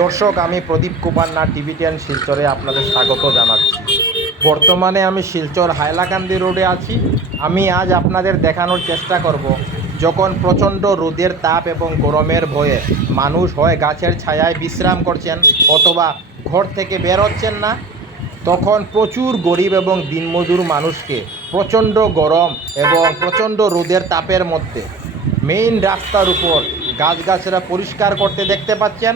দর্শক, আমি প্রদীপ কুমার না টিভি টেন শিলচরে আপনাদের স্বাগত জানাচ্ছি। বর্তমানে আমি শিলচর হাইলাকান্দি রোডে আছি। আমি আজ আপনাদের দেখানোর চেষ্টা করব যখন প্রচণ্ড রোদের তাপ এবং গরমের ভয়ে মানুষ হয় গাছের ছায়ায় বিশ্রাম করছেন অথবা ঘর থেকে বের হচ্ছেন না, তখন প্রচুর গরিব এবং দিনমজুর মানুষকে প্রচণ্ড গরম এবং প্রচণ্ড রোদের তাপের মধ্যে মেইন রাস্তার উপর গাছগাছরা পরিষ্কার করতে দেখতে পাচ্ছেন।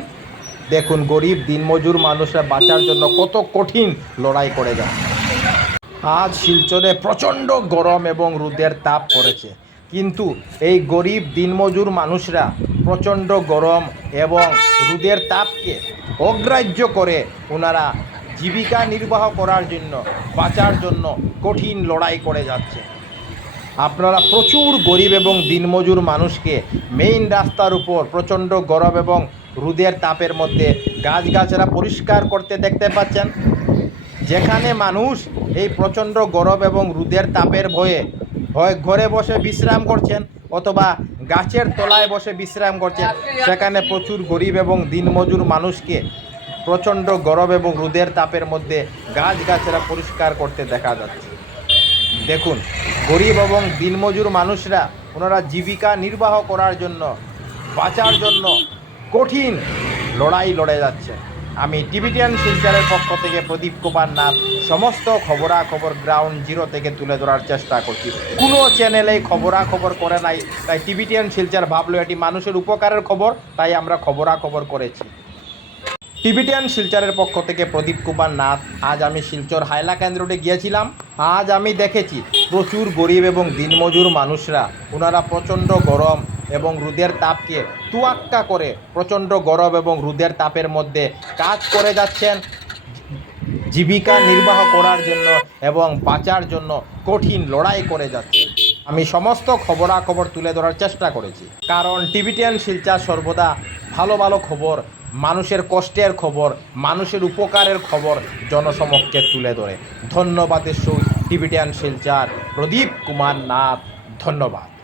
দেখুন, গরিব, দিনমজুর মানুষরা বাঁচার জন্য কত কঠিন লড়াই করে যায় আজ শিলচরে প্রচণ্ড গরম এবং রোদের তাপ পড়েছে। কিন্তু এই গরিব, দিনমজুর মানুষরা প্রচণ্ড গরম এবং রোদের তাপকে অগ্রাহ্য করে ওনারা জীবিকা নির্বাহ করার জন্য, বাঁচার জন্য কঠিন লড়াই করে যাচ্ছে। আপনারা প্রচুর গরিব এবং দিনমজুর মানুষকে মেইন রাস্তার উপর প্রচণ্ড গরম এবং রোদের তাপের মধ্যে গাছগাছরা পরিষ্কার করতে দেখতে পাচ্ছেন। যেখানে মানুষ এই প্রচণ্ড গরম এবং রোদের তাপের ভয়ে হয়, ঘরে বসে বিশ্রাম করছেন অথবা গাছের তলায় বসে বিশ্রাম করছেন। সেখানে প্রচুর গরিব এবং দিনমজুর মানুষকে প্রচণ্ড গরম এবং রোদের তাপের মধ্যে গাছগাছরা পরিষ্কার করতে দেখা যাচ্ছে। দেখুন, গরিব এবং দিনমজুর মানুষরা ওনারা জীবিকা নির্বাহ করার জন্য, বাঁচার জন্য কঠিন লড়াই লড়ে যাচ্ছে। আমি টিভিটিয়ান সিলচারের পক্ষ থেকে প্রদীপ কুমার নাথ সমস্ত খবরাখবর গ্রাউন্ড জিরো থেকে তুলে ধরার চেষ্টা করছি। কোনো চ্যানেলে খবরাখবর করে নাই, তাই টিভিটিয়ান সিলচার ভাবলো এটি মানুষের উপকারের খবর, তাই আমরা খবরাখবর করেছি। টিবিটিয়ান শিলচরের পক্ষ থেকে প্রদীপ কুমার নাথ, আজ আমি শিলচর হাইলাকান্দি রোডে গিয়েছিলাম। আজ আমি দেখেছি প্রচুর গরিব এবং দিনমজুর মানুষরা। ওনারা প্রচণ্ড গরম এবং রোদের তাপকে তুয়াক্কা করে প্রচণ্ড গরম এবং রোদের তাপের মধ্যে কাজ করে যাচ্ছেন। জীবিকা নির্বাহ করার জন্য এবং বাঁচার জন্য কঠিন লড়াই করে যাচ্ছে আমি সমস্ত খবরাখবর তুলে ধরার চেষ্টা করেছি। কারণ টিভিটিয়ান শিলচর সর্বদা ভালো ভালো খবর মানুষের কষ্টের খবর, মানুষের উপকারের খবর জনসমক্ষে তুলে ধরে। ধন্যবাদের সহিত টিভিটিয়ান শিলচার, প্রদীপ কুমার নাথ, ধন্যবাদ।